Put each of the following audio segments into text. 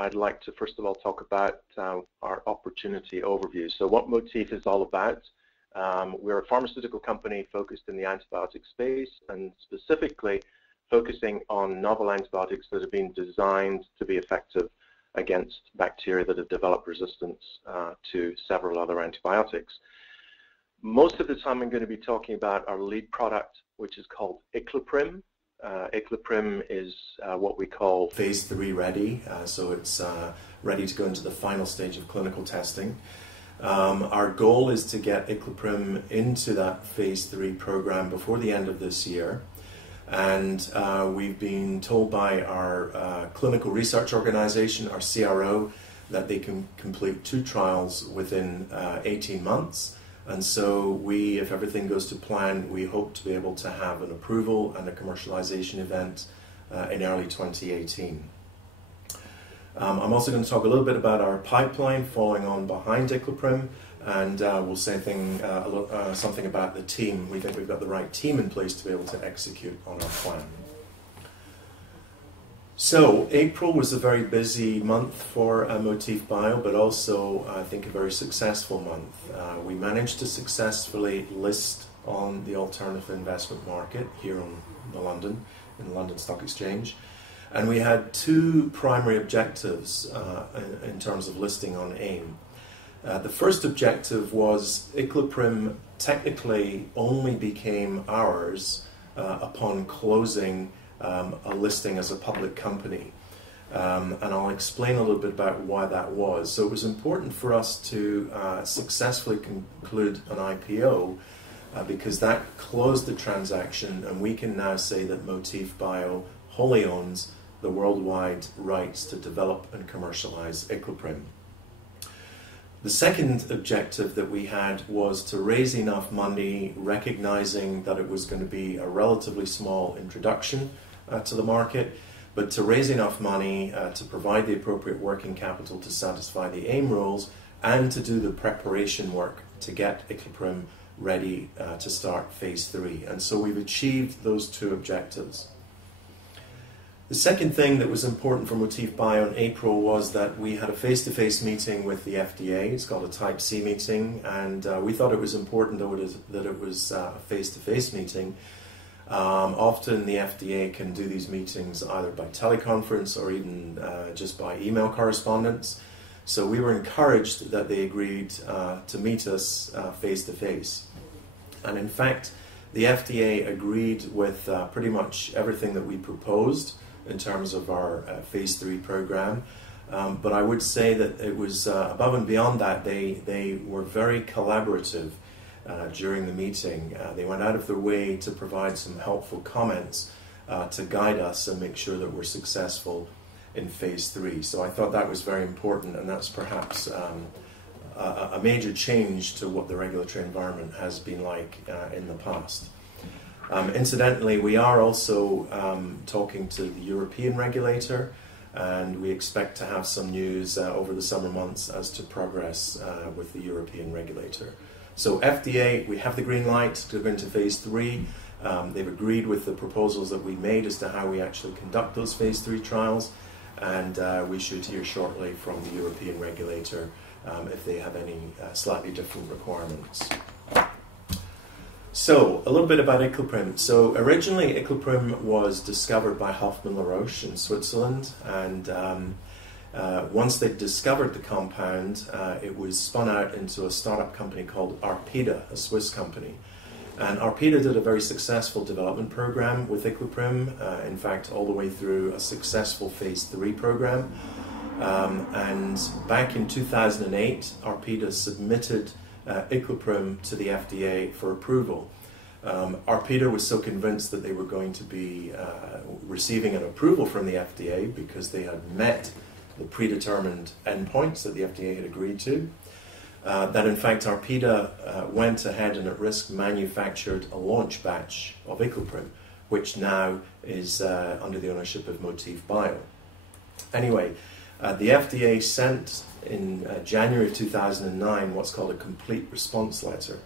I'd like to first of all talk about our opportunity overview. So what Motif is all about. We're a pharmaceutical company focused in the antibiotic space, and specifically focusing on novel antibiotics that have been designed to be effective against bacteria that have developed resistance to several other antibiotics. Most of the time I'm going to be talking about our lead product, which is called Icloprim. Icloprim is what we call phase 3 ready, so it's ready to go into the final stage of clinical testing. Our goal is to get Icloprim into that phase 3 program before the end of this year, and we've been told by our clinical research organization, our CRO, that they can complete 2 trials within 18 months. And so we, if everything goes to plan, we hope to be able to have an approval and a commercialization event in early 2018. I'm also going to talk a little bit about our pipeline following on behind Icloprim, and we'll say something about the team. We think we've got the right team in place to be able to execute on our plan. So April was a very busy month for Motif Bio, but also I think a very successful month. We managed to successfully list on the alternative investment market here in the London Stock Exchange, and we had 2 primary objectives in terms of listing on AIM. The first objective was Icloprim technically only became ours upon closing a listing as a public company, and I'll explain a little bit about why that was. So it was important for us to successfully conclude an IPO because that closed the transaction, and we can now say that Motif Bio wholly owns the worldwide rights to develop and commercialize Icloprim. The second objective that we had was to raise enough money, recognizing that it was going to be a relatively small introduction to the market, but to raise enough money to provide the appropriate working capital to satisfy the AIM rules and to do the preparation work to get Icloprim ready to start phase 3. And so we've achieved those 2 objectives. The second thing that was important for Motif Bio in April was that we had a face-to-face meeting with the FDA. It's called a Type C meeting, and we thought it was important that it was a face-to-face meeting. Often the FDA can do these meetings either by teleconference or even just by email correspondence. So we were encouraged that they agreed to meet us face-to-face. And in fact, the FDA agreed with pretty much everything that we proposed in terms of our phase 3 program. But I would say that it was above and beyond that. They were very collaborative during the meeting. They went out of their way to provide some helpful comments to guide us and make sure that we're successful in phase 3. So I thought that was very important, and that's perhaps a major change to what the regulatory environment has been like in the past. Incidentally, we are also talking to the European regulator, and we expect to have some news over the summer months as to progress with the European regulator. So FDA, we have the green light to go into phase 3. They've agreed with the proposals that we made as to how we actually conduct those phase 3 trials, and we should hear shortly from the European regulator if they have any slightly different requirements. So, a little bit about Icloprim. So, originally Icloprim was discovered by Hoffmann La Roche in Switzerland, and once they discovered the compound, it was spun out into a startup company called Arpida, a Swiss company. And Arpida did a very successful development program with Icloprim, in fact all the way through a successful phase 3 program. And back in 2008, Arpida submitted Icloprim to the FDA for approval. Arpida was so convinced that they were going to be receiving an approval from the FDA because they had met the predetermined endpoints that the FDA had agreed to, that in fact Arpida went ahead and at risk manufactured a launch batch of Icloprim, which now is under the ownership of Motif Bio. Anyway, the FDA sent in January 2009 what's called a complete response letter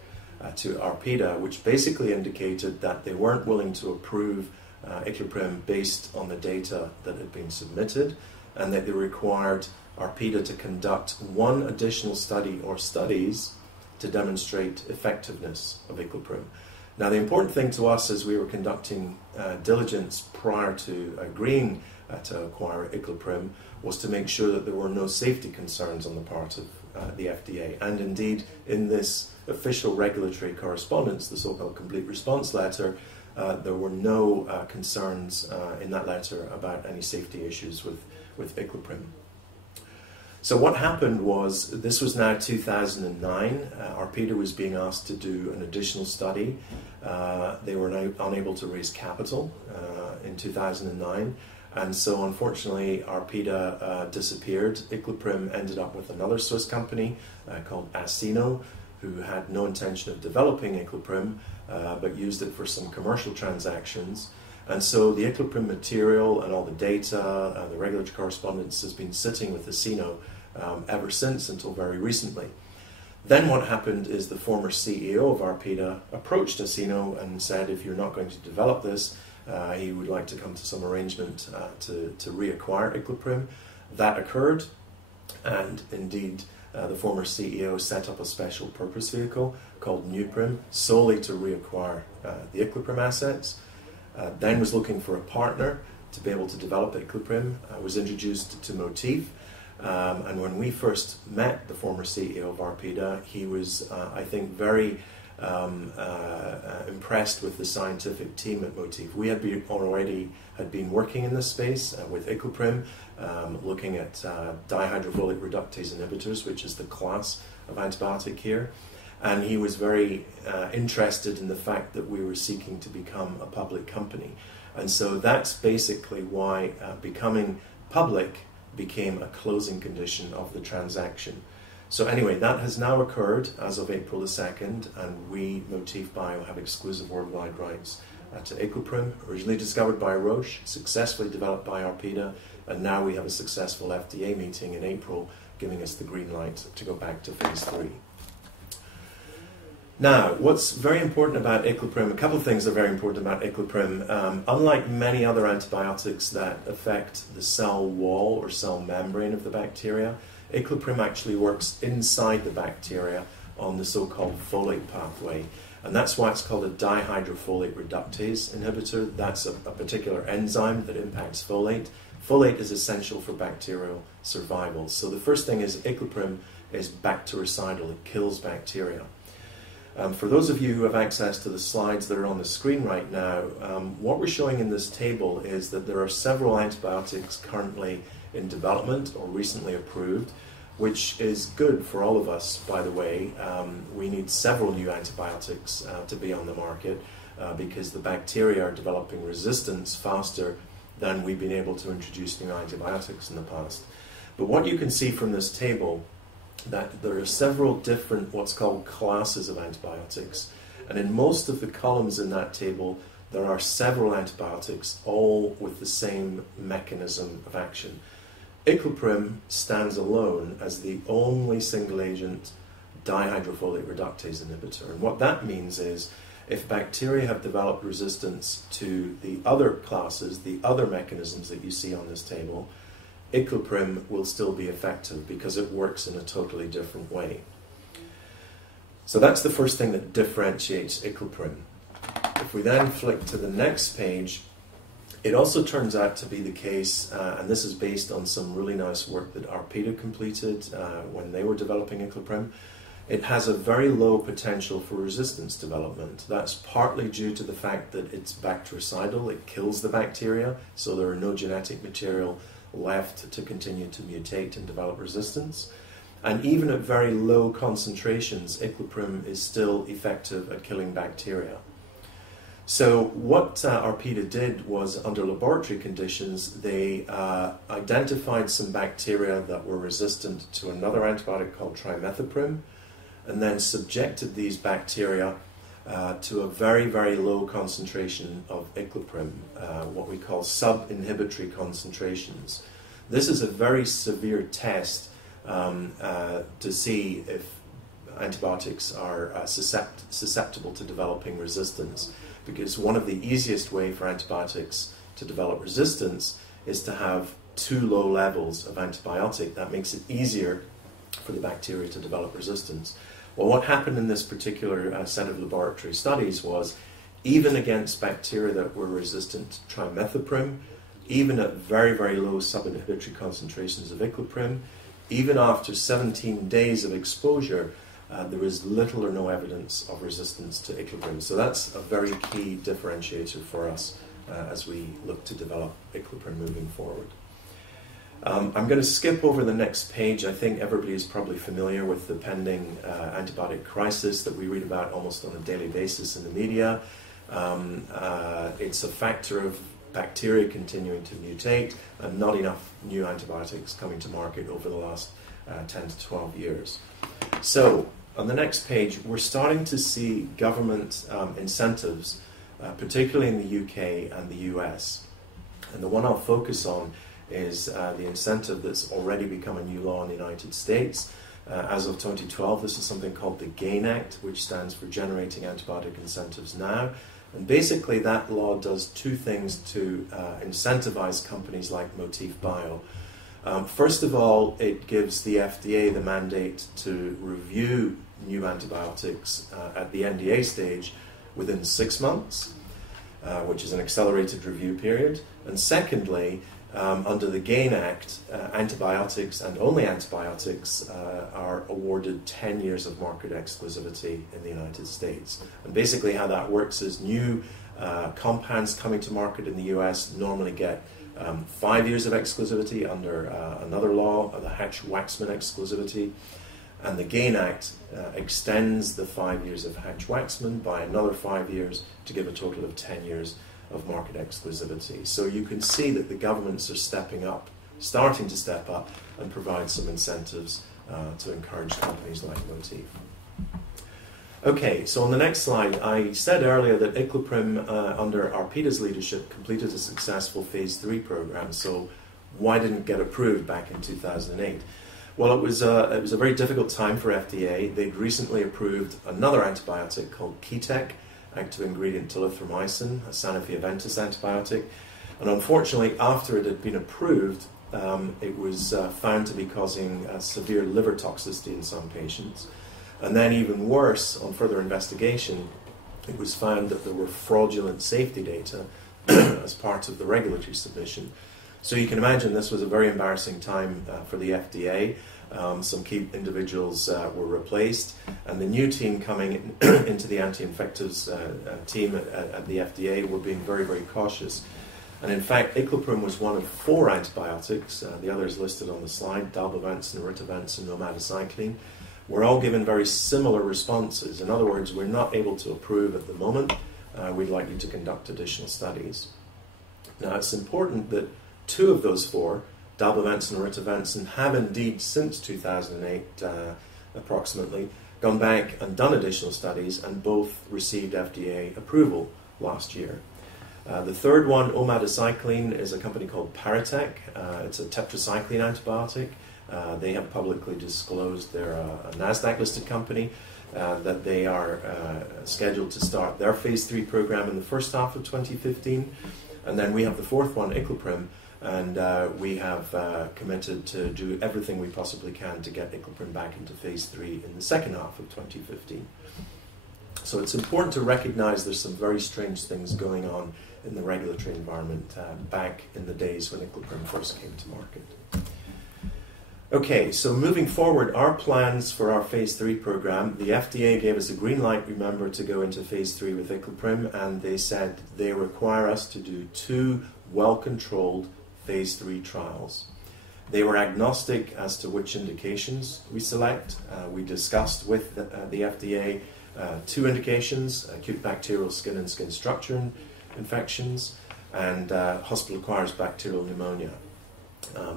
to Arpida, which basically indicated that they weren't willing to approve Icloprim based on the data that had been submitted, and that they required Arpida to conduct one additional study or studies to demonstrate effectiveness of Icloprim. Now, the important thing to us as we were conducting diligence prior to agreeing to acquire Icloprim was to make sure that there were no safety concerns on the part of the FDA. And indeed, in this official regulatory correspondence, the so-called complete response letter, there were no concerns in that letter about any safety issues with Icloprim. So what happened was, this was now 2009, Arpida was being asked to do an additional study. They were unable to raise capital in 2009, and so unfortunately Arpida disappeared. Icloprim ended up with another Swiss company called Asino, who had no intention of developing Icloprim, but used it for some commercial transactions. And so the Icloprim material and all the data, the regulatory correspondence has been sitting with Asino ever since, until very recently. Then what happened is the former CEO of Arpida approached Asino and said, if you're not going to develop this, he would like to come to some arrangement to reacquire Icloprim. That occurred, and indeed the former CEO set up a special purpose vehicle called Nuprim solely to reacquire the Icloprim assets. Then was looking for a partner to be able to develop Icloprim, was introduced to Motif. And when we first met the former CEO of Arpida, he was, I think, very impressed with the scientific team at Motif. We had already been working in this space with Icloprim, looking at dihydrofolate reductase inhibitors, which is the class of antibiotic here. And he was very interested in the fact that we were seeking to become a public company. And so that's basically why becoming public became a closing condition of the transaction. So anyway, that has now occurred as of April the 2nd, and we, Motif Bio, have exclusive worldwide rights to Icloprim, originally discovered by Roche, successfully developed by Arpida, and now we have a successful FDA meeting in April giving us the green light to go back to phase 3. Now, what's very important about Icloprim, a couple of things are very important about Icloprim. Unlike many other antibiotics that affect the cell wall or cell membrane of the bacteria, Icloprim actually works inside the bacteria on the so-called folate pathway. And that's why it's called a dihydrofolate reductase inhibitor. That's a particular enzyme that impacts folate. Folate is essential for bacterial survival. So the first thing is Icloprim is bactericidal, it kills bacteria. For those of you who have access to the slides that are on the screen right now, what we're showing in this table is that there are several antibiotics currently in development or recently approved, which is good for all of us, by the way. We need several new antibiotics to be on the market because the bacteria are developing resistance faster than we've been able to introduce new antibiotics in the past. But what you can see from this table, that there are several different what's called classes of antibiotics, and in most of the columns in that table there are several antibiotics all with the same mechanism of action. Icloprim stands alone as the only single agent dihydrofolate reductase inhibitor, and what that means is if bacteria have developed resistance to the other classes, the other mechanisms that you see on this table, Icloprim will still be effective because it works in a totally different way. So that's the first thing that differentiates Icloprim. If we then flick to the next page, it also turns out to be the case, and this is based on some really nice work that Arpida completed when they were developing Icloprim. It has a very low potential for resistance development. That's partly due to the fact that it's bactericidal, it kills the bacteria, so there are no genetic material left to continue to mutate and develop resistance. And even at very low concentrations, Icloprim is still effective at killing bacteria. So what Arpida did was, under laboratory conditions, they identified some bacteria that were resistant to another antibiotic called trimethoprim, and then subjected these bacteria to a very, very low concentration of Icloprim, what we call sub-inhibitory concentrations. This is a very severe test to see if antibiotics are susceptible to developing resistance, because one of the easiest way for antibiotics to develop resistance is to have too low levels of antibiotic, that makes it easier for the bacteria to develop resistance. Well, what happened in this particular set of laboratory studies was, even against bacteria that were resistant to trimethoprim, even at very, very low subinhibitory concentrations of icloprim, even after 17 days of exposure, there is little or no evidence of resistance to icloprim. So that's a very key differentiator for us as we look to develop icloprim moving forward. I'm going to skip over the next page. I think everybody is probably familiar with the pending antibiotic crisis that we read about almost on a daily basis in the media. It's a factor of bacteria continuing to mutate and not enough new antibiotics coming to market over the last 10 to 12 years. So, on the next page, we're starting to see government incentives, particularly in the UK and the US. And the one I'll focus on is the incentive that's already become a new law in the United States. As of 2012, this is something called the GAIN Act, which stands for Generating Antibiotic Incentives Now. And basically that law does two things to incentivize companies like Motif Bio. First of all, it gives the FDA the mandate to review new antibiotics at the NDA stage within 6 months, which is an accelerated review period. And secondly, under the GAIN Act, antibiotics and only antibiotics are awarded 10 years of market exclusivity in the United States. And basically how that works is new compounds coming to market in the US normally get 5 years of exclusivity under another law, the Hatch-Waxman exclusivity. And the GAIN Act extends the 5 years of Hatch-Waxman by another 5 years to give a total of 10 years of market exclusivity. So you can see that the governments are stepping up, starting to step up and provide some incentives to encourage companies like Motif. Okay, so on the next slide, I said earlier that icloprim under Arpida's leadership completed a successful phase 3 program, so why didn't it get approved back in 2008? Well, it was a very difficult time for FDA. They'd recently approved another antibiotic called Ketec, active ingredient telithromycin, a Sanofi-Aventis antibiotic. And unfortunately, after it had been approved, it was found to be causing severe liver toxicity in some patients. And then even worse, on further investigation, it was found that there were fraudulent safety data as part of the regulatory submission. So you can imagine this was a very embarrassing time for the FDA. Some key individuals were replaced, and the new team coming into the anti-infectives team at the FDA were being very, very cautious. And in fact, icloprim was one of 4 antibiotics, the others listed on the slide, dalbavancin, ritavancin, nomadacycline, were all given very similar responses. In other words, we're not able to approve at the moment. We'd like you to conduct additional studies. Now, it's important that 2 of those 4, dalbavancin and ritavancin, have indeed, since 2008 approximately, gone back and done additional studies, and both received FDA approval last year. The third one, omadacycline, is a company called Paratec. It's a tetracycline antibiotic. They have publicly disclosed they're a NASDAQ-listed company, that they are scheduled to start their phase 3 program in the first half of 2015. And then we have the fourth one, icloprim, and we have committed to do everything we possibly can to get icloprim back into phase 3 in the second half of 2015. So it's important to recognize there's some very strange things going on in the regulatory environment back in the days when icloprim first came to market. Okay, so moving forward, our plans for our phase 3 program, the FDA gave us a green light, remember, to go into phase 3 with icloprim, and they said they require us to do 2 well-controlled phase 3 trials. They were agnostic as to which indications we select. We discussed with the FDA 2 indications, acute bacterial skin and skin structure infections, and hospital-acquired bacterial pneumonia.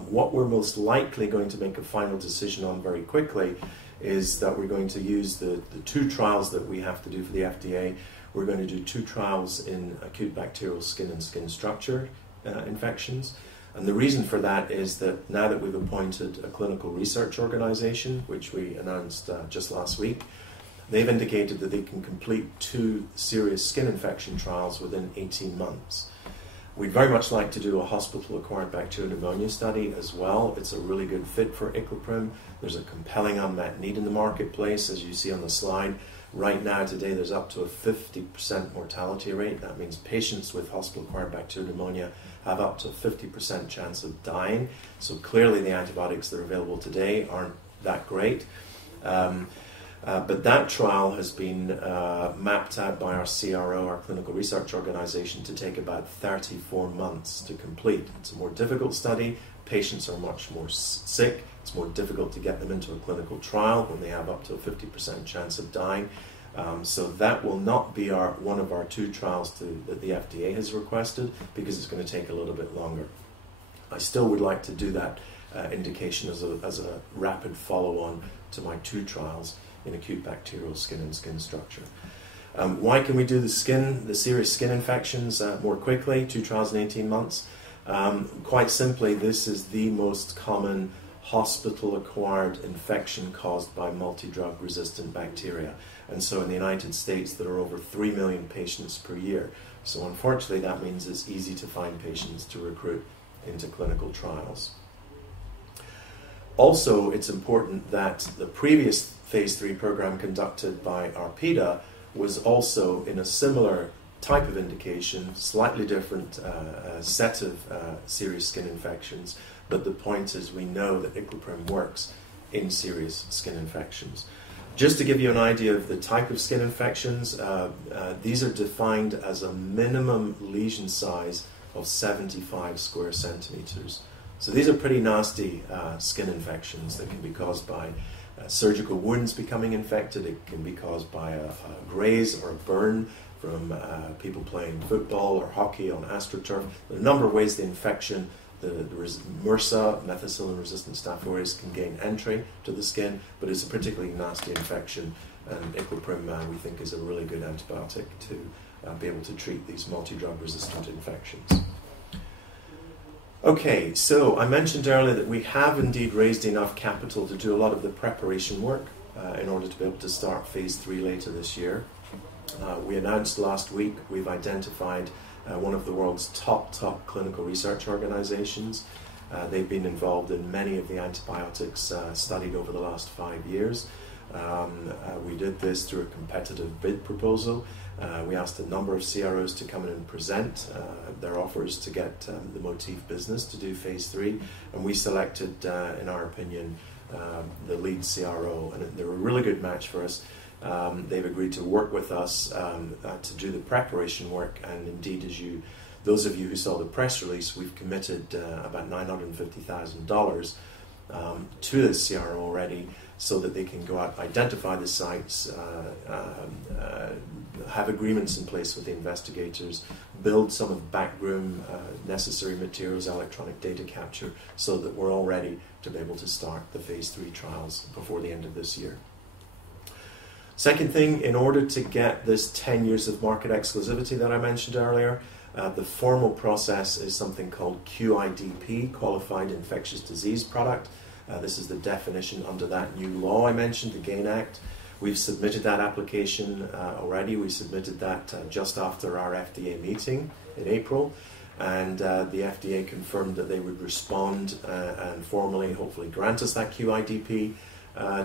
What we're most likely going to make a final decision on very quickly is that we're going to use the 2 trials that we have to do for the FDA. We're going to do 2 trials in acute bacterial skin and skin structure infections. And the reason for that is that now that we've appointed a clinical research organization, which we announced just last week, they've indicated that they can complete 2 serious skin infection trials within 18 months. We'd very much like to do a hospital-acquired bacterial pneumonia study as well. It's a really good fit for Icloprim. There's a compelling unmet need in the marketplace, as you see on the slide. Right now, today, there's up to a 50% mortality rate. That means patients with hospital-acquired bacterial pneumonia have up to a 50% chance of dying. So clearly the antibiotics that are available today aren't that great. But that trial has been mapped out by our CRO, our clinical research organization, to take about 34 months to complete. It's a more difficult study. Patients are much more sick. It's more difficult to get them into a clinical trial when they have up to a 50% chance of dying. So that will not be one of our 2 trials that the FDA has requested, because it's going to take a little bit longer. I still would like to do that indication as a rapid follow-on to my 2 trials in acute bacterial skin and skin structure. Why can we do the serious skin infections more quickly, 2 trials in 18 months? Quite simply, this is the most common hospital-acquired infection caused by multi-drug resistant bacteria. And so in the United States, there are over 3 million patients per year. So unfortunately, that means it's easy to find patients to recruit into clinical trials. Also, it's important that the previous phase 3 program conducted by Arpida was also in a similar type of indication, slightly different set of serious skin infections, but the point is we know that Icloprim works in serious skin infections. Just to give you an idea of the type of skin infections, these are defined as a minimum lesion size of 75 square centimeters. So these are pretty nasty skin infections that can be caused by surgical wounds becoming infected. It can be caused by a graze or a burn from people playing football or hockey on AstroTurf. There are a number of ways the infection, the MRSA, methicillin-resistant Staph aureus, can gain entry to the skin, but it's a particularly nasty infection, and Icloprim we think is a really good antibiotic to be able to treat these multi-drug resistant infections. Okay, so I mentioned earlier that we have indeed raised enough capital to do a lot of the preparation work in order to be able to start phase 3 later this year. We announced last week we've identified one of the world's top clinical research organizations. They've been involved in many of the antibiotics studied over the last 5 years. We did this through a competitive bid proposal. We asked a number of CROs to come in and present their offers to get the Motif business to do phase 3, and we selected, in our opinion, the lead CRO, and they're a really good match for us. They've agreed to work with us to do the preparation work, and indeed, those of you who saw the press release, we've committed about $950,000 to this CRO already, so that they can go out, identify the sites, have agreements in place with the investigators, build some of the backroom necessary materials, electronic data capture, so that we're all ready to be able to start the phase 3 trials before the end of this year. Second thing, in order to get this 10 years of market exclusivity that I mentioned earlier, the formal process is something called QIDP, Qualified Infectious Disease Product. This is the definition under that new law I mentioned, the GAIN Act. We've submitted that application already. We submitted that just after our FDA meeting in April, and the FDA confirmed that they would respond and formally, hopefully, grant us that QIDP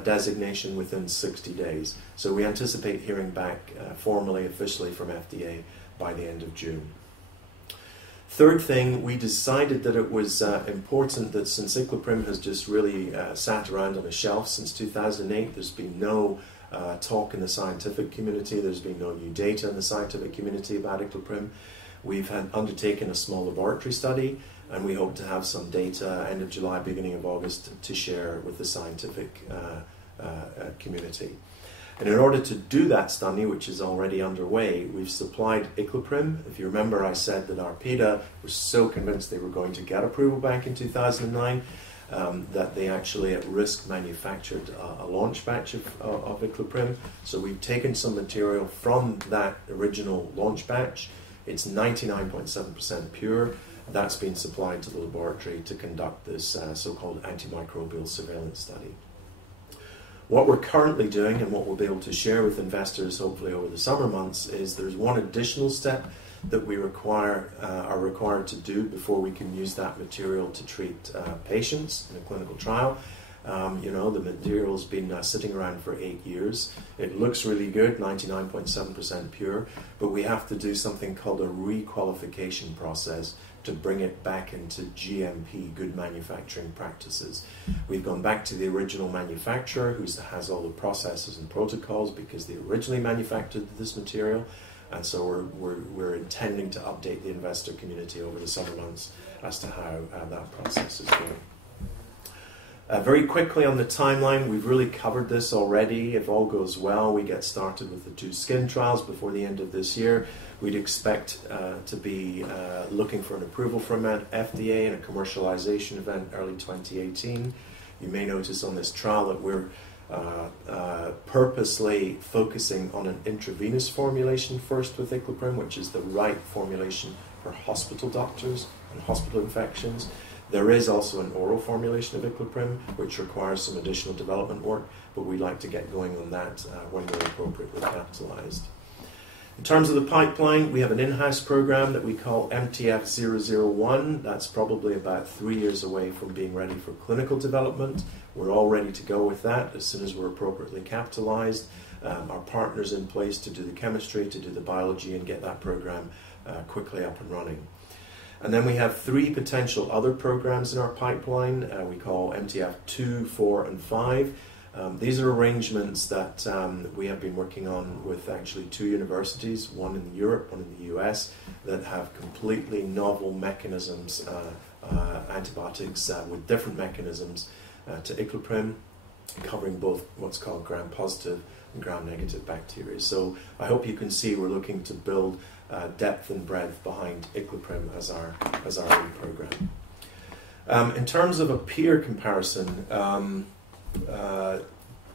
designation within 60 days. So we anticipate hearing back formally, officially from FDA by the end of June. Third thing, we decided that it was important that since Icloprim has just really sat around on a shelf since 2008, there's been no talk in the scientific community, there's been no new data in the scientific community about Icloprim. We've undertaken a small laboratory study, and we hope to have some data end of July, beginning of August to share with the scientific community. And in order to do that study, which is already underway, we've supplied Icloprim. If you remember, I said that Arpida was so convinced they were going to get approval back in 2009 that they actually at risk manufactured a launch batch of Icloprim. So we've taken some material from that original launch batch. It's 99.7% pure. That's been supplied to the laboratory to conduct this so-called antimicrobial surveillance study. What we're currently doing, and what we'll be able to share with investors hopefully over the summer months, is there's one additional step that we are required to do before we can use that material to treat patients in a clinical trial. The material's been sitting around for 8 years. It looks really good, 99.7% pure, but we have to do something called a requalification process to bring it back into GMP, good manufacturing practices. We've gone back to the original manufacturer who has all the processes and protocols because they originally manufactured this material, and so we're intending to update the investor community over the summer months as to how that process is going. Very quickly on the timeline, we've really covered this already. If all goes well, we get started with the 2 skin trials before the end of this year. We'd expect to be looking for an approval from FDA and a commercialization event early 2018. You may notice on this trial that we're purposely focusing on an intravenous formulation first with Icloprim, which is the right formulation for hospital doctors and hospital infections. There is also an oral formulation of Icloprim, which requires some additional development work, but we'd like to get going on that when we're appropriately capitalized. In terms of the pipeline, we have an in-house program that we call MTF-001. That's probably about 3 years away from being ready for clinical development. We're all ready to go with that as soon as we're appropriately capitalized. Our partners in place to do the chemistry, to do the biology, and get that program quickly up and running. And then we have 3 potential other programs in our pipeline we call MTF 2, 4, and 5. These are arrangements that we have been working on with actually 2 universities, one in Europe, one in the US, that have completely novel mechanisms, antibiotics with different mechanisms to Icloprim, covering both what's called gram-positive and gram-negative bacteria. So I hope you can see we're looking to build depth and breadth behind Icloprim as our lead program. In terms of a peer comparison,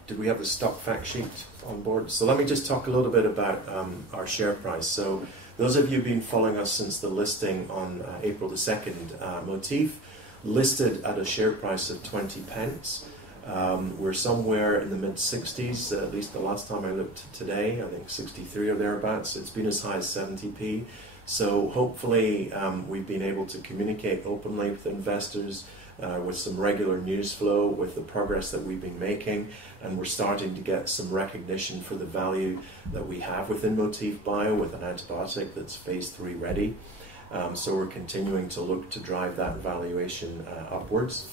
did we have the stock fact sheet on board? So let me just talk a little bit about our share price. So those of you who've been following us since the listing on April the 2nd, Motif listed at a share price of 20 pence. We're somewhere in the mid-60s, at least the last time I looked today, I think 63 or thereabouts. It's been as high as 70p. So hopefully we've been able to communicate openly with investors with some regular news flow, with the progress that we've been making, and we're starting to get some recognition for the value that we have within Motif Bio with an antibiotic that's phase 3 ready. So we're continuing to look to drive that valuation upwards.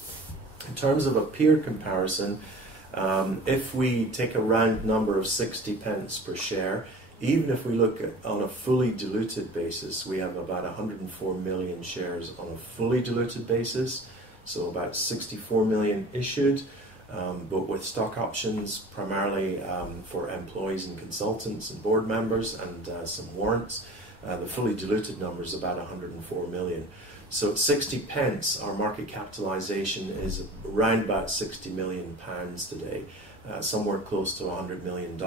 In terms of a peer comparison, if we take a round number of 60 pence per share, even if we look at on a fully diluted basis, we have about 104 million shares on a fully diluted basis, so about 64 million issued, but with stock options primarily for employees and consultants and board members and some warrants. The fully diluted number is about 104 million. So at 60 pence, our market capitalization is around about £60 million today, somewhere close to $100 million.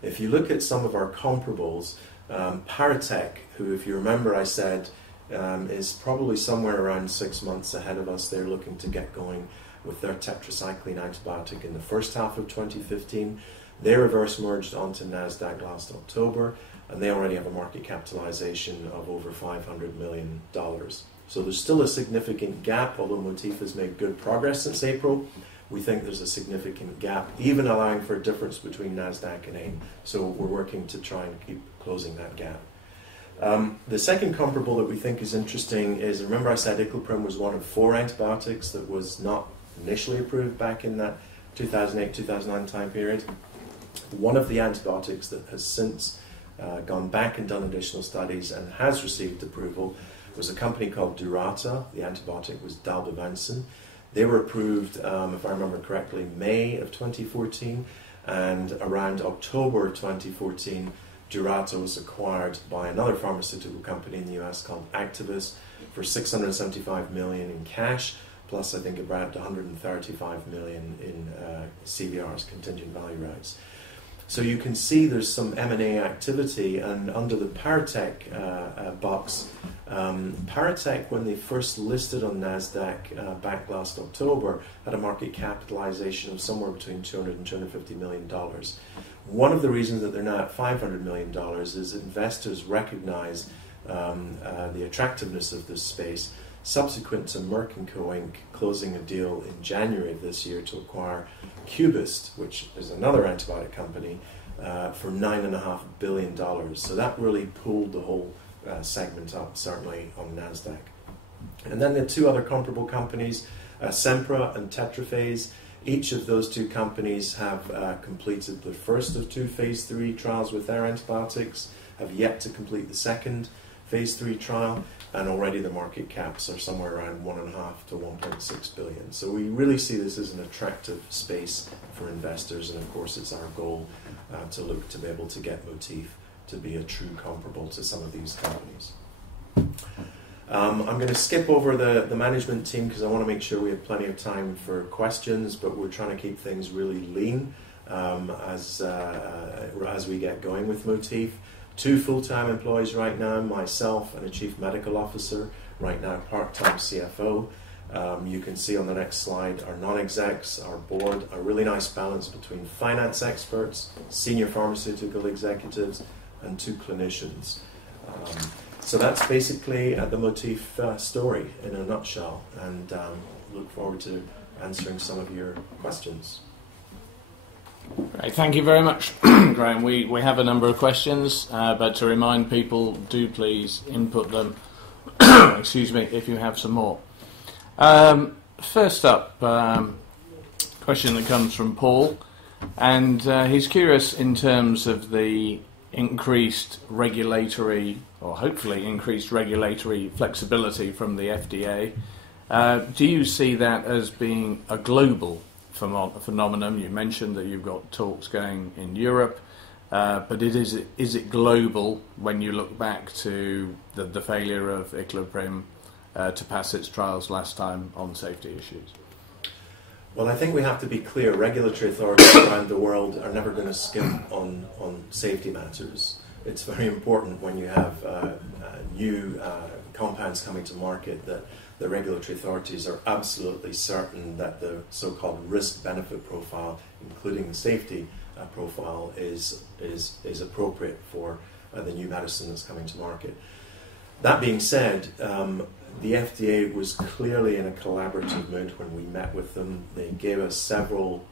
If you look at some of our comparables, Paratech, who, if you remember, I said is probably somewhere around 6 months ahead of us. They're looking to get going with their tetracycline antibiotic in the first half of 2015. They reverse merged onto NASDAQ last October, and they already have a market capitalization of over $500 million. So there's still a significant gap, although Motif has made good progress since April. We think there's a significant gap, even allowing for a difference between NASDAQ and AIM. So we're working to try and keep closing that gap. The second comparable that we think is interesting is, remember I said Icloprim was one of 4 antibiotics that was not initially approved back in that 2008-2009 time period. One of the antibiotics that has since gone back and done additional studies and has received approval was a company called Durata. The antibiotic was dalbavancin. They were approved, if I remember correctly, May of 2014, and around October 2014, Durata was acquired by another pharmaceutical company in the US called Actavis for $675 million in cash, plus I think about $135 million in CVRs, contingent value rights. So you can see there's some M&A activity, and under the Paratech box, Paratech, when they first listed on NASDAQ back last October, had a market capitalization of somewhere between $200 and $250 million. One of the reasons that they're now at $500 million is investors recognize the attractiveness of this space, subsequent to Merck & Co. Inc. closing a deal in January of this year to acquire Cubist, which is another antibiotic company, for $9.5 billion. So that really pulled the whole segment up, certainly on NASDAQ. And then the two other comparable companies, Sempra and Tetraphase. Each of those two companies have completed the first of two phase 3 trials with their antibiotics, have yet to complete the second phase 3 trial, and already the market caps are somewhere around 1.5 to 1.6 billion. So we really see this as an attractive space for investors, and of course it's our goal to look to be able to get Motif to be a true comparable to some of these companies. I'm going to skip over the management team because I want to make sure we have plenty of time for questions, but we're trying to keep things really lean as we get going with Motif. 2 full-time employees right now, myself and a chief medical officer, right now part-time CFO. You can see on the next slide our non-execs, our board, a really nice balance between finance experts, senior pharmaceutical executives, and 2 clinicians. So that's basically the Motif story in a nutshell, and look forward to answering some of your questions. Great, thank you very much, Graham. We have a number of questions, but to remind people, do please input them, excuse me, if you have some more. First up, question that comes from Paul, and he's curious in terms of the increased regulatory, or hopefully increased regulatory flexibility from the FDA. Do you see that as being a global phenomenon? You mentioned that you've got talks going in Europe, but is it global when you look back to the failure of Icloprim to pass its trials last time on safety issues? Well, I think we have to be clear. Regulatory authorities around the world are never going to skim on safety matters. It's very important when you have new compounds coming to market that the regulatory authorities are absolutely certain that the so-called risk-benefit profile, including the safety profile, is appropriate for the new medicine that's coming to market. That being said, the FDA was clearly in a collaborative mood when we met with them. They gave us several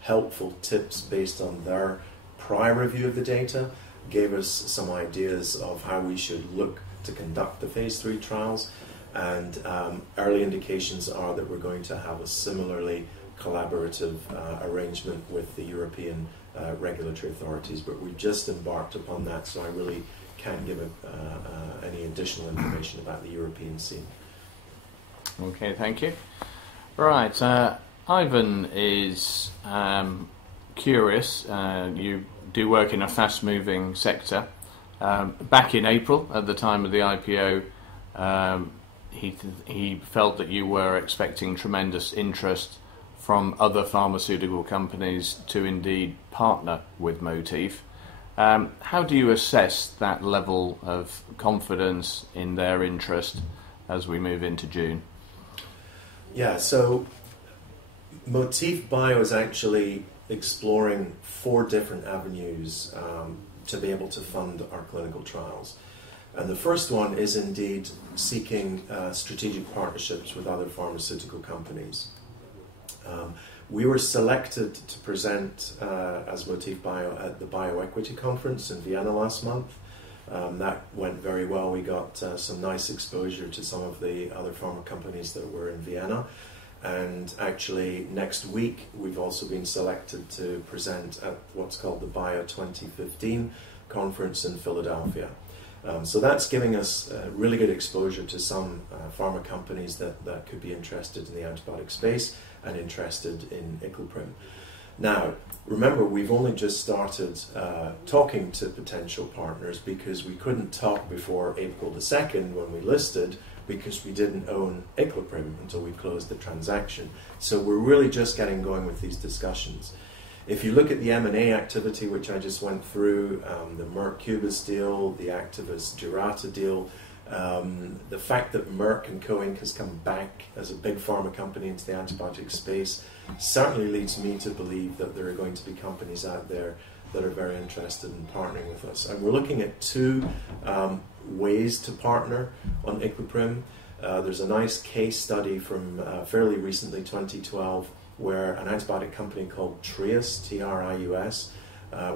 helpful tips based on their prior review of the data, gave us some ideas of how we should look to conduct the phase 3 trials, and early indications are that we're going to have a similarly collaborative arrangement with the European regulatory authorities, but we've just embarked upon that, so I really can't give any additional information about the European scene. Okay, thank you. Right, Ivan is curious. You do work in a fast-moving sector. Back in April, at the time of the IPO, he felt that you were expecting tremendous interest from other pharmaceutical companies to indeed partner with Motif. How do you assess that level of confidence in their interest as we move into June? Yeah, so Motif Bio is actually exploring 4 different avenues to be able to fund our clinical trials. And the first one is indeed seeking strategic partnerships with other pharmaceutical companies. We were selected to present as Motif Bio at the BioEquity Conference in Vienna last month. That went very well. We got some nice exposure to some of the other pharma companies that were in Vienna. And actually next week we've also been selected to present at what's called the Bio 2015 conference in Philadelphia. So that's giving us really good exposure to some pharma companies that could be interested in the antibiotic space and interested in Icloprim. Now, remember, we've only just started talking to potential partners because we couldn't talk before April the 2nd when we listed, because we didn't own Icloprim until we closed the transaction. So we're really just getting going with these discussions. If you look at the M&A activity, which I just went through, the Merck Cubist deal, the Actavis Durata deal, the fact that Merck & Co. Inc. has come back as a big pharma company into the antibiotic space certainly leads me to believe that there are going to be companies out there that are very interested in partnering with us. And we're looking at two ways to partner on Equiprim. There's a nice case study from fairly recently, 2012, where an antibiotic company called Trius, Trius,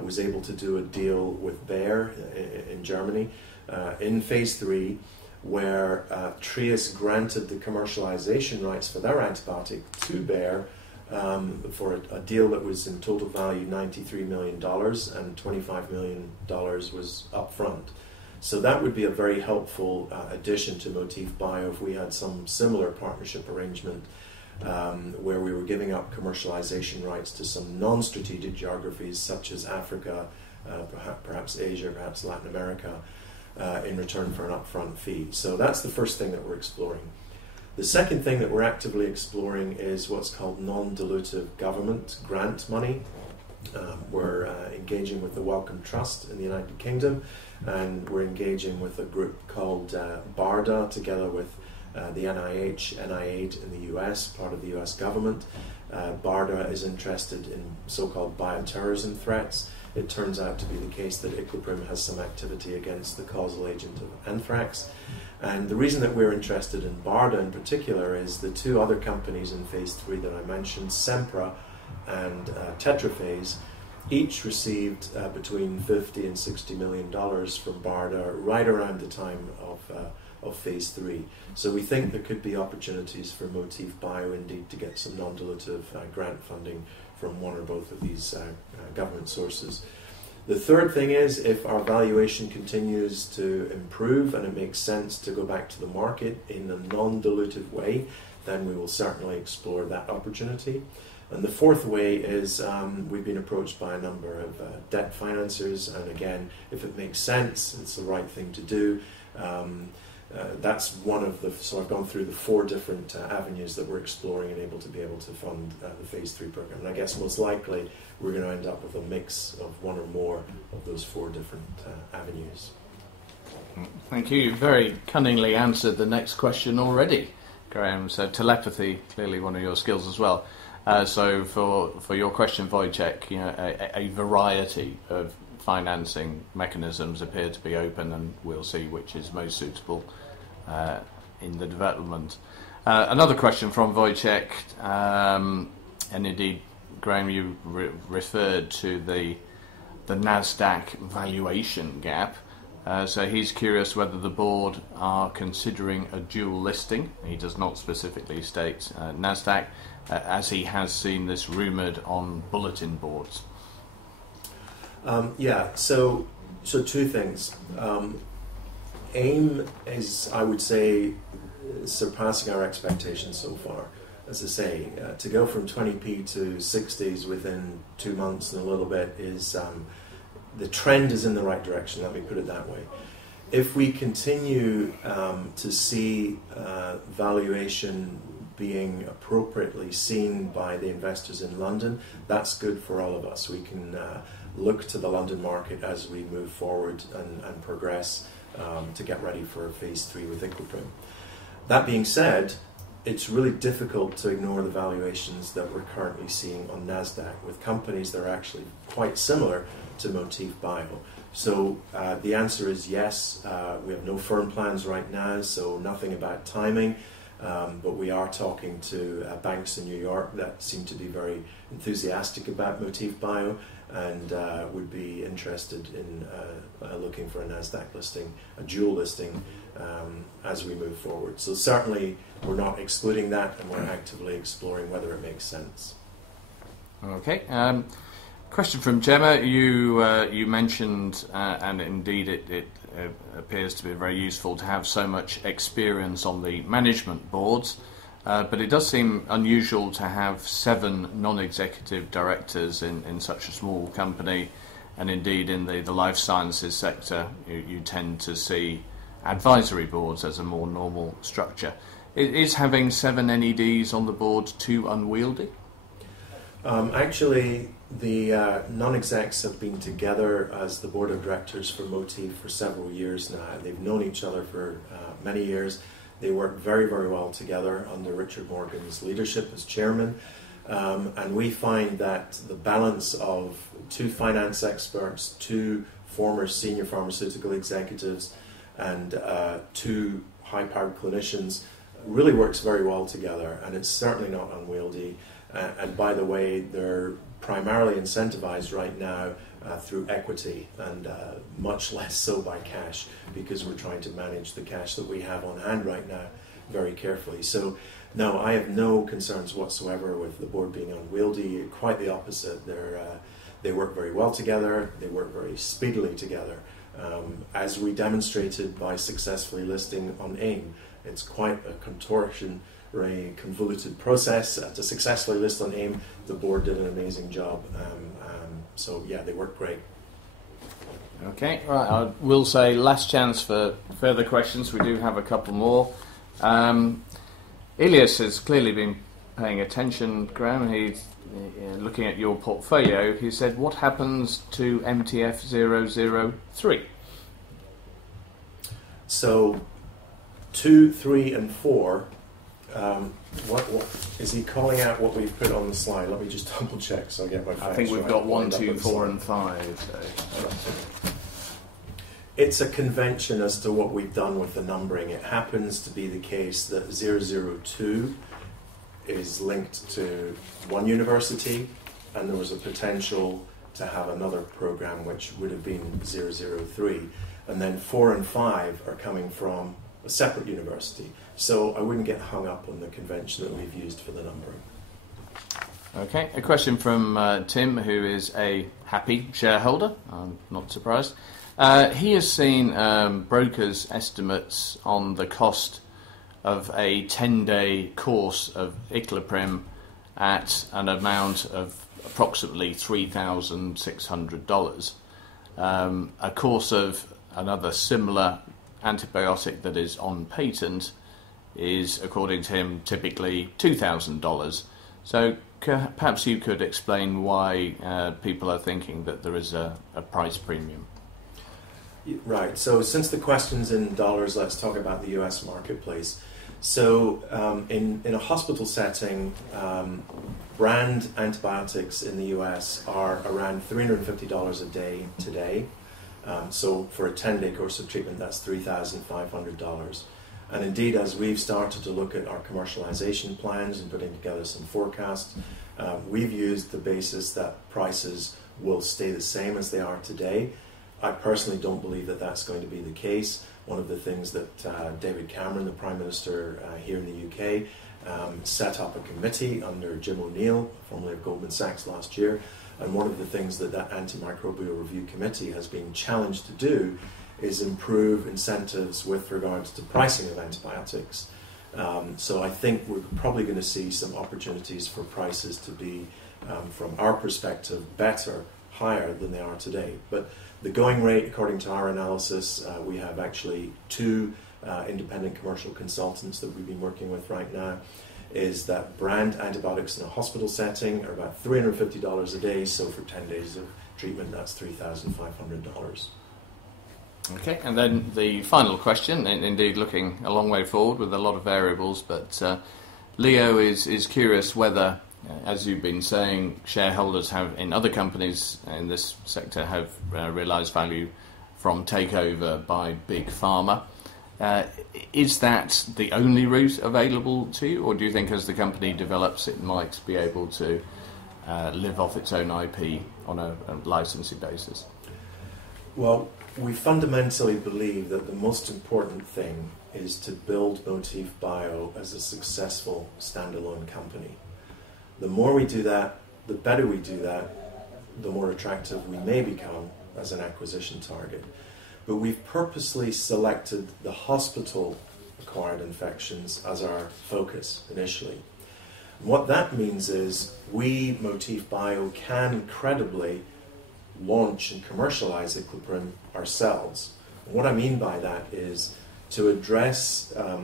was able to do a deal with Bayer in Germany in phase 3, where Trius granted the commercialization rights for their antibiotic to Bayer for a deal that was in total value $93 million, and $25 million was upfront. So that would be a very helpful addition to Motif Bio if we had some similar partnership arrangement where we were giving up commercialization rights to some non-strategic geographies such as Africa, perhaps Asia, perhaps Latin America, in return for an upfront fee. So that's the first thing that we're exploring. The second thing that we're actively exploring is what's called non-dilutive government grant money. We're engaging with the Wellcome Trust in the United Kingdom, and we're engaging with a group called BARDA together with the NIH, NIAID in the US, part of the US government. BARDA is interested in so-called bioterrorism threats. It turns out to be the case that Equiprim has some activity against the causal agent of anthrax. And the reason that we're interested in BARDA in particular is the two other companies in phase 3 that I mentioned, Sempra and Tetraphase, each received between $50 and $60 million from BARDA right around the time of phase 3. So we think there could be opportunities for Motif Bio indeed to get some non-dilutive grant funding from one or both of these government sources. The third thing is, if our valuation continues to improve and it makes sense to go back to the market in a non-dilutive way, then we will certainly explore that opportunity. And the fourth way is we've been approached by a number of debt financiers, and again, if it makes sense, it's the right thing to do. That's one of the, so I've gone through the 4 different avenues that we're exploring and able to fund the phase 3 program. And I guess most likely we're going to end up with a mix of one or more of those 4 different avenues. Thank you. You very cunningly answered the next question already, Graham. So telepathy, clearly one of your skills as well. So for your question, Wojciech, a variety of financing mechanisms appear to be open, and we'll see which is most suitable in the development. Another question from Wojciech, and indeed, Graham, you referred to the NASDAQ valuation gap. So he's curious whether the board are considering a dual listing. He does not specifically state NASDAQ, as he has seen this rumoured on bulletin boards. So 2 things. AIM is, I would say, surpassing our expectations so far. As I say, to go from 20p to 60s within 2 months and a little bit is, the trend is in the right direction, let me put it that way. If we continue to see valuation being appropriately seen by the investors in London, that's good for all of us. We can look to the London market as we move forward and progress to get ready for phase 3 with Equiprim. That being said, it's really difficult to ignore the valuations that we're currently seeing on NASDAQ with companies that are actually quite similar to Motif Bio. So the answer is yes. We have no firm plans right now, so nothing about timing. But we are talking to banks in New York that seem to be very enthusiastic about Motif Bio and would be interested in looking for a NASDAQ listing, a dual listing, as we move forward. So certainly we're not excluding that, and we're actively exploring whether it makes sense. Okay. Question from Gemma. You mentioned, and indeed it appears to be very useful to have so much experience on the management boards, but it does seem unusual to have 7 non-executive directors in such a small company, and indeed in the life sciences sector you tend to see advisory boards as a more normal structure. Is having 7 NEDs on the board too unwieldy? Actually, the non-execs have been together as the board of directors for Motif for several years now. They've known each other for many years. They work very, very well together under Richard Morgan's leadership as chairman. And we find that the balance of 2 finance experts, 2 former senior pharmaceutical executives, and 2 high-powered clinicians really works very well together, and it's certainly not unwieldy. And by the way, they're primarily incentivized right now through equity, and much less so by cash, because we're trying to manage the cash that we have on hand right now very carefully. So no, I have no concerns whatsoever with the board being unwieldy. Quite the opposite. They work very well together. They work very speedily together. As we demonstrated by successfully listing on AIM, it's quite a convoluted process to successfully list on AIM. The board did an amazing job. So yeah, they work great. Okay, right. I will say last chance for further questions. We do have a couple more. Ilias has clearly been paying attention, Graham. He's looking at your portfolio. He said, what happens to MTF-003? So 2, 3, and 4. What is he calling out what we've put on the slide? Let me just double check so I get my facts. I think we've right. got 1, 2, 4, and 5. So. It's a convention as to what we've done with the numbering. It happens to be the case that 002 is linked to one university, and there was a potential to have another program which would have been 003, and then 4 and 5 are coming from a separate university. So I wouldn't get hung up on the convention that we've used for the numbering. Okay, a question from Tim, who is a happy shareholder. I'm not surprised. He has seen brokers' estimates on the cost of a 10-day course of Icloprim at an amount of approximately $3,600. A course of another similar antibiotic that is on patent is, according to him, typically $2,000. So perhaps you could explain why people are thinking that there is a price premium. Right, so since the question's in dollars, let's talk about the US marketplace. So in a hospital setting, brand antibiotics in the US are around $350 a day today. So for a 10-day course of treatment, that's $3,500. And indeed, as we've started to look at our commercialization plans and putting together some forecasts, we've used the basis that prices will stay the same as they are today. I personally don't believe that that's going to be the case. One of the things that David Cameron, the Prime Minister here in the UK, set up a committee under Jim O'Neill, formerly of Goldman Sachs, last year. And one of the things that antimicrobial review committee has been challenged to do is improve incentives with regards to pricing of antibiotics. So I think we're probably going to see some opportunities for prices to be, from our perspective, better, higher than they are today. But the going rate, according to our analysis, we have actually 2 independent commercial consultants that we've been working with right now, is that brand antibiotics in a hospital setting are about $350 a day, so for 10 days of treatment that's $3,500. Okay, and then the final question, and indeed looking a long way forward with a lot of variables, but Leo is curious whether, as you've been saying, shareholders have in other companies in this sector have realised value from takeover by big pharma. Is that the only route available to you, or do you think as the company develops it might be able to live off its own IP on a licensing basis? Well, we fundamentally believe that the most important thing is to build Motif Bio as a successful standalone company. The more we do that, the better we do that, the more attractive we may become as an acquisition target. But we've purposely selected the hospital-acquired infections as our focus initially. And what that means is we, Motif Bio, can credibly launch and commercialize Icloprim ourselves. And what I mean by that is to address a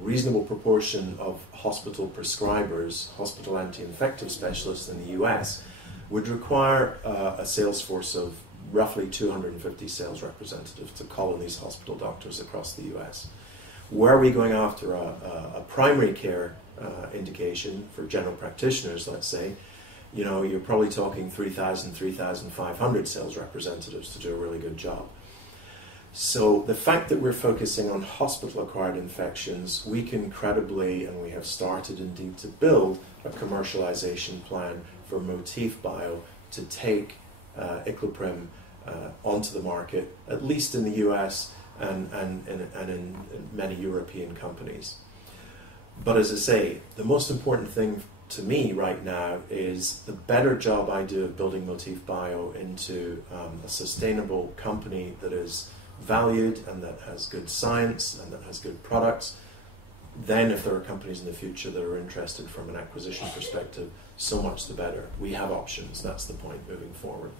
reasonable proportion of hospital prescribers, hospital anti-infective specialists in the US, would require a sales force of roughly 250 sales representatives to call on these hospital doctors across the US. Were we going after a primary care indication for general practitioners, let's say, you're probably talking 3,000, 3,500 sales representatives to do a really good job. So the fact that we're focusing on hospital-acquired infections, we can credibly, and we have started indeed to build a commercialization plan for Motif Bio to take Icloprim onto the market, at least in the US and in many European companies. But as I say, the most important thing to me right now is the better job I do of building Motif Bio into a sustainable company that is valued and that has good science and that has good products. Then if there are companies in the future that are interested from an acquisition perspective, so much the better. We have options, that's the point moving forward.